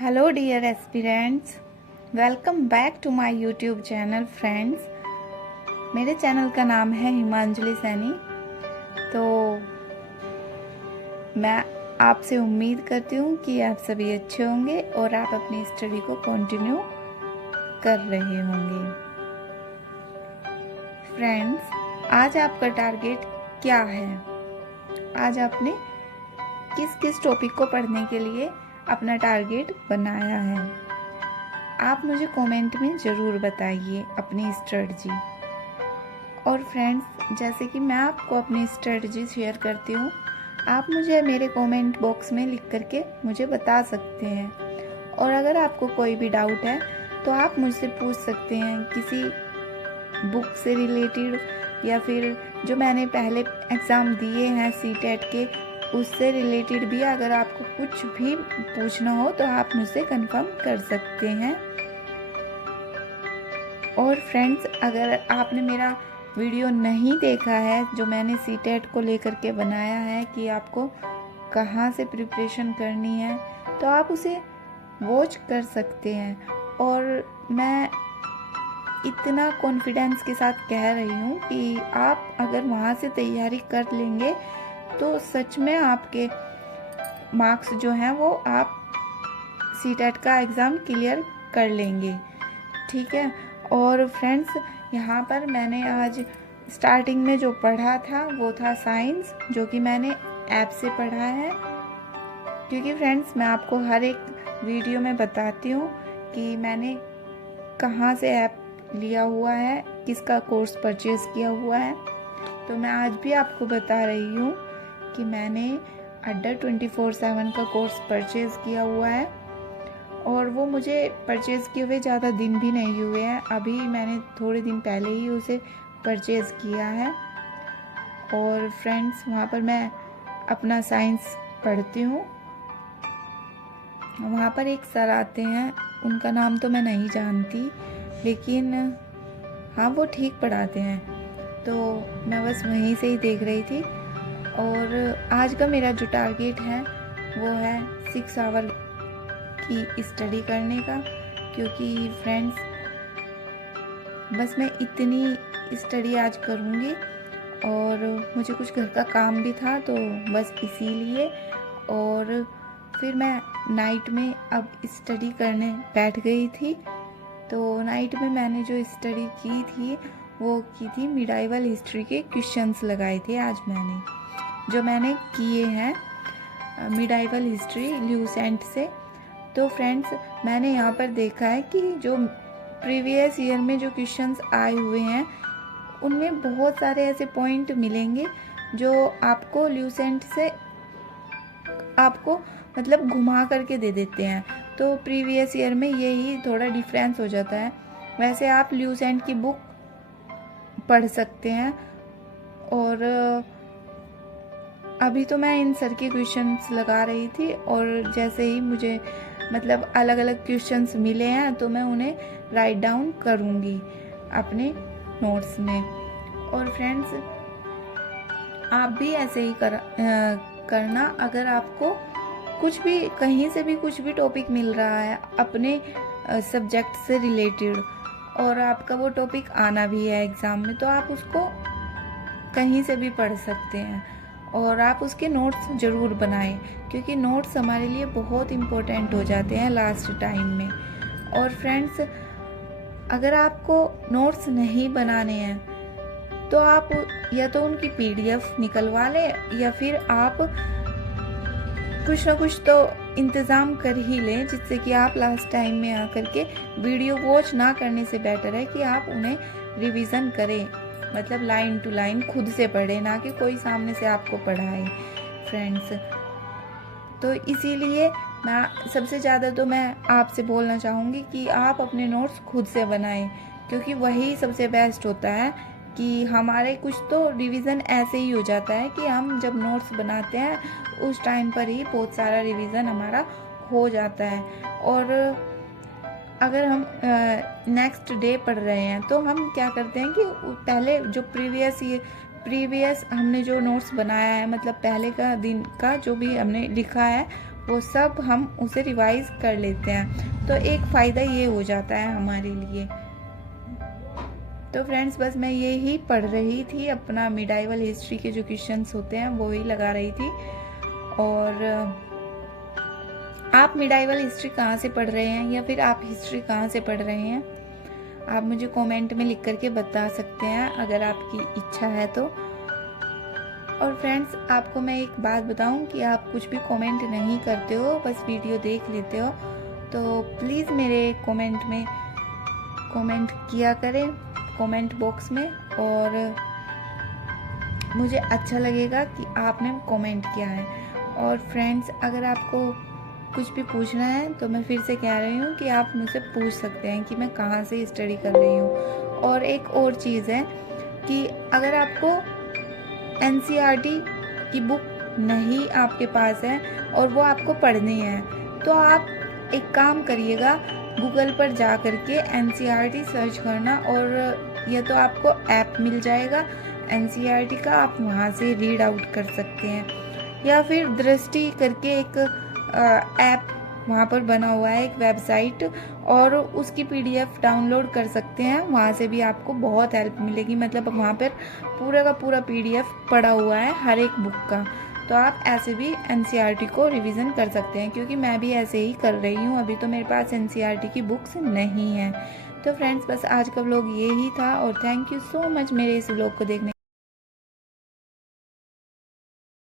Hello dear aspirants, welcome back to my YouTube channel friends. मेरे channel का नाम है हिमांजलि सैनी। तो मैं आपसे उम्मीद करती हूँ कि आप सभी अच्छे होंगे और आप अपनी स्टडी को कंटिन्यू कर रहे होंगे। फ्रेंड्स, आज आपका टारगेट क्या है? आज आपने किस किस टॉपिक को पढ़ने के लिए अपना टारगेट बनाया है? आप मुझे कमेंट में ज़रूर बताइए अपनी स्ट्रेटजी। और फ्रेंड्स, जैसे कि मैं आपको अपनी स्ट्रेटजी शेयर करती हूँ, आप मुझे मेरे कमेंट बॉक्स में लिख करके मुझे बता सकते हैं। और अगर आपको कोई भी डाउट है तो आप मुझसे पूछ सकते हैं, किसी बुक से रिलेटेड या फिर जो मैंने पहले एग्ज़ाम दिए हैं सीटेट के, उससे रिलेटेड भी अगर आपको कुछ भी पूछना हो तो आप मुझसे कंफर्म कर सकते हैं। और फ्रेंड्स, अगर आपने मेरा वीडियो नहीं देखा है जो मैंने सीटेट को लेकर के बनाया है कि आपको कहाँ से प्रिपरेशन करनी है, तो आप उसे वॉच कर सकते हैं। और मैं इतना कॉन्फिडेंस के साथ कह रही हूँ कि आप अगर वहाँ से तैयारी कर लेंगे तो सच में आपके मार्क्स जो हैं वो आप सीटेट का एग्ज़ाम क्लियर कर लेंगे। ठीक है। और फ्रेंड्स, यहाँ पर मैंने आज स्टार्टिंग में जो पढ़ा था वो था साइंस, जो कि मैंने ऐप से पढ़ा है। क्योंकि फ्रेंड्स, मैं आपको हर एक वीडियो में बताती हूँ कि मैंने कहाँ से ऐप लिया हुआ है, किसका कोर्स परचेज़ किया हुआ है। तो मैं आज भी आपको बता रही हूँ कि मैंने अड्डा 24/7 का कोर्स परचेज़ किया हुआ है। और वो मुझे परचेज़ किए हुए ज़्यादा दिन भी नहीं हुए हैं, अभी मैंने थोड़े दिन पहले ही उसे परचेज़ किया है। और फ्रेंड्स, वहाँ पर मैं अपना साइंस पढ़ती हूँ। वहाँ पर एक सर आते हैं, उनका नाम तो मैं नहीं जानती, लेकिन हाँ, वो ठीक पढ़ाते हैं। तो मैं बस वहीं से ही देख रही थी। और आज का मेरा जो टारगेट है वो है 6 आवर की स्टडी करने का। क्योंकि फ्रेंड्स, बस मैं इतनी स्टडी आज करूँगी। और मुझे कुछ घर का काम भी था, तो बस इसीलिए। और फिर मैं नाइट में अब स्टडी करने बैठ गई थी। तो नाइट में मैंने जो स्टडी की थी वो की थी मिडाइवल हिस्ट्री के क्वेश्चंस लगाए थे आज मैंने, जो मैंने किए हैं मिडाइवल हिस्ट्री ल्यूसेंट से। तो फ्रेंड्स, मैंने यहाँ पर देखा है कि जो प्रीवियस ईयर में जो क्वेश्चंस आए हुए हैं उनमें बहुत सारे ऐसे पॉइंट मिलेंगे जो आपको ल्यूसेंट से आपको मतलब घुमा करके दे देते हैं। तो प्रीवियस ईयर में यही थोड़ा डिफरेंस हो जाता है। वैसे आप ल्यूसेंट की बुक पढ़ सकते हैं। और अभी तो मैं इन सर के क्वेश्चंस लगा रही थी, और जैसे ही मुझे मतलब अलग अलग क्वेश्चंस मिले हैं तो मैं उन्हें राइट डाउन करूँगी अपने नोट्स में। और फ्रेंड्स, आप भी ऐसे ही करना। अगर आपको कुछ भी कहीं से भी कुछ भी टॉपिक मिल रहा है अपने सब्जेक्ट से रिलेटेड, और आपका वो टॉपिक आना भी है एग्ज़ाम में, तो आप उसको कहीं से भी पढ़ सकते हैं। और आप उसके नोट्स ज़रूर बनाएं, क्योंकि नोट्स हमारे लिए बहुत इम्पोर्टेंट हो जाते हैं लास्ट टाइम में। और फ्रेंड्स, अगर आपको नोट्स नहीं बनाने हैं तो आप या तो उनकी PDF निकलवा लें, या फिर आप कुछ ना कुछ तो इंतज़ाम कर ही लें, जिससे कि आप लास्ट टाइम में आकर के वीडियो वॉच ना करने से बेटर है कि आप उन्हें रिवीजन करें। मतलब लाइन टू लाइन खुद से पढ़ें, ना कि कोई सामने से आपको पढ़ाए फ्रेंड्स। तो इसीलिए मैं सबसे ज़्यादा तो मैं आपसे बोलना चाहूँगी कि आप अपने नोट्स खुद से बनाएं, क्योंकि वही सबसे बेस्ट होता है। कि हमारे कुछ तो रिवीज़न ऐसे ही हो जाता है कि हम जब नोट्स बनाते हैं उस टाइम पर ही बहुत सारा रिवीज़न हमारा हो जाता है। और अगर हम नेक्स्ट डे पढ़ रहे हैं तो हम क्या करते हैं कि पहले जो प्रीवियस हमने जो नोट्स बनाया है, मतलब पहले का दिन का जो भी हमने लिखा है, वो सब हम उसे रिवाइज कर लेते हैं। तो एक फ़ायदा ये हो जाता है हमारे लिए। तो फ्रेंड्स बस मैं ये ही पढ़ रही थी, अपना मिडाइवल हिस्ट्री के जो क्वेश्चंस होते हैं वो ही लगा रही थी। और आप मिडाइवल हिस्ट्री कहाँ से पढ़ रहे हैं या फिर आप हिस्ट्री कहाँ से पढ़ रहे हैं, आप मुझे कमेंट में लिख करके बता सकते हैं अगर आपकी इच्छा है तो। और फ्रेंड्स आपको मैं एक बात बताऊं कि आप कुछ भी कमेंट नहीं करते हो, बस वीडियो देख लेते हो, तो प्लीज़ मेरे कमेंट में कमेंट किया करें, कमेंट बॉक्स में। और मुझे अच्छा लगेगा कि आपने कमेंट किया है। और फ्रेंड्स अगर आपको कुछ भी पूछना है तो मैं फिर से कह रही हूँ कि आप मुझसे पूछ सकते हैं कि मैं कहाँ से स्टडी कर रही हूँ। और एक और चीज़ है कि अगर आपको NCERT की बुक नहीं आपके पास है और वो आपको पढ़नी है, तो आप एक काम करिएगा, गूगल पर जा कर के NCERT सर्च करना, और या तो आपको ऐप मिल जाएगा NCERT का, आप वहाँ से रीड आउट कर सकते हैं, या फिर दृष्टि करके एक ऐप वहाँ पर बना हुआ है, एक वेबसाइट, और उसकी PDF डाउनलोड कर सकते हैं। वहाँ से भी आपको बहुत हेल्प मिलेगी, मतलब वहाँ पर पूरा का पूरा PDF पड़ा हुआ है हर एक बुक का। तो आप ऐसे भी NCERT को रिवीजन कर सकते हैं, क्योंकि मैं भी ऐसे ही कर रही हूँ। अभी तो मेरे पास NCERT की बुक्स नहीं है। तो फ्रेंड्स बस आज का व्लॉग ये ही था, और थैंक यू सो मच मेरे इस व्लॉग को देखने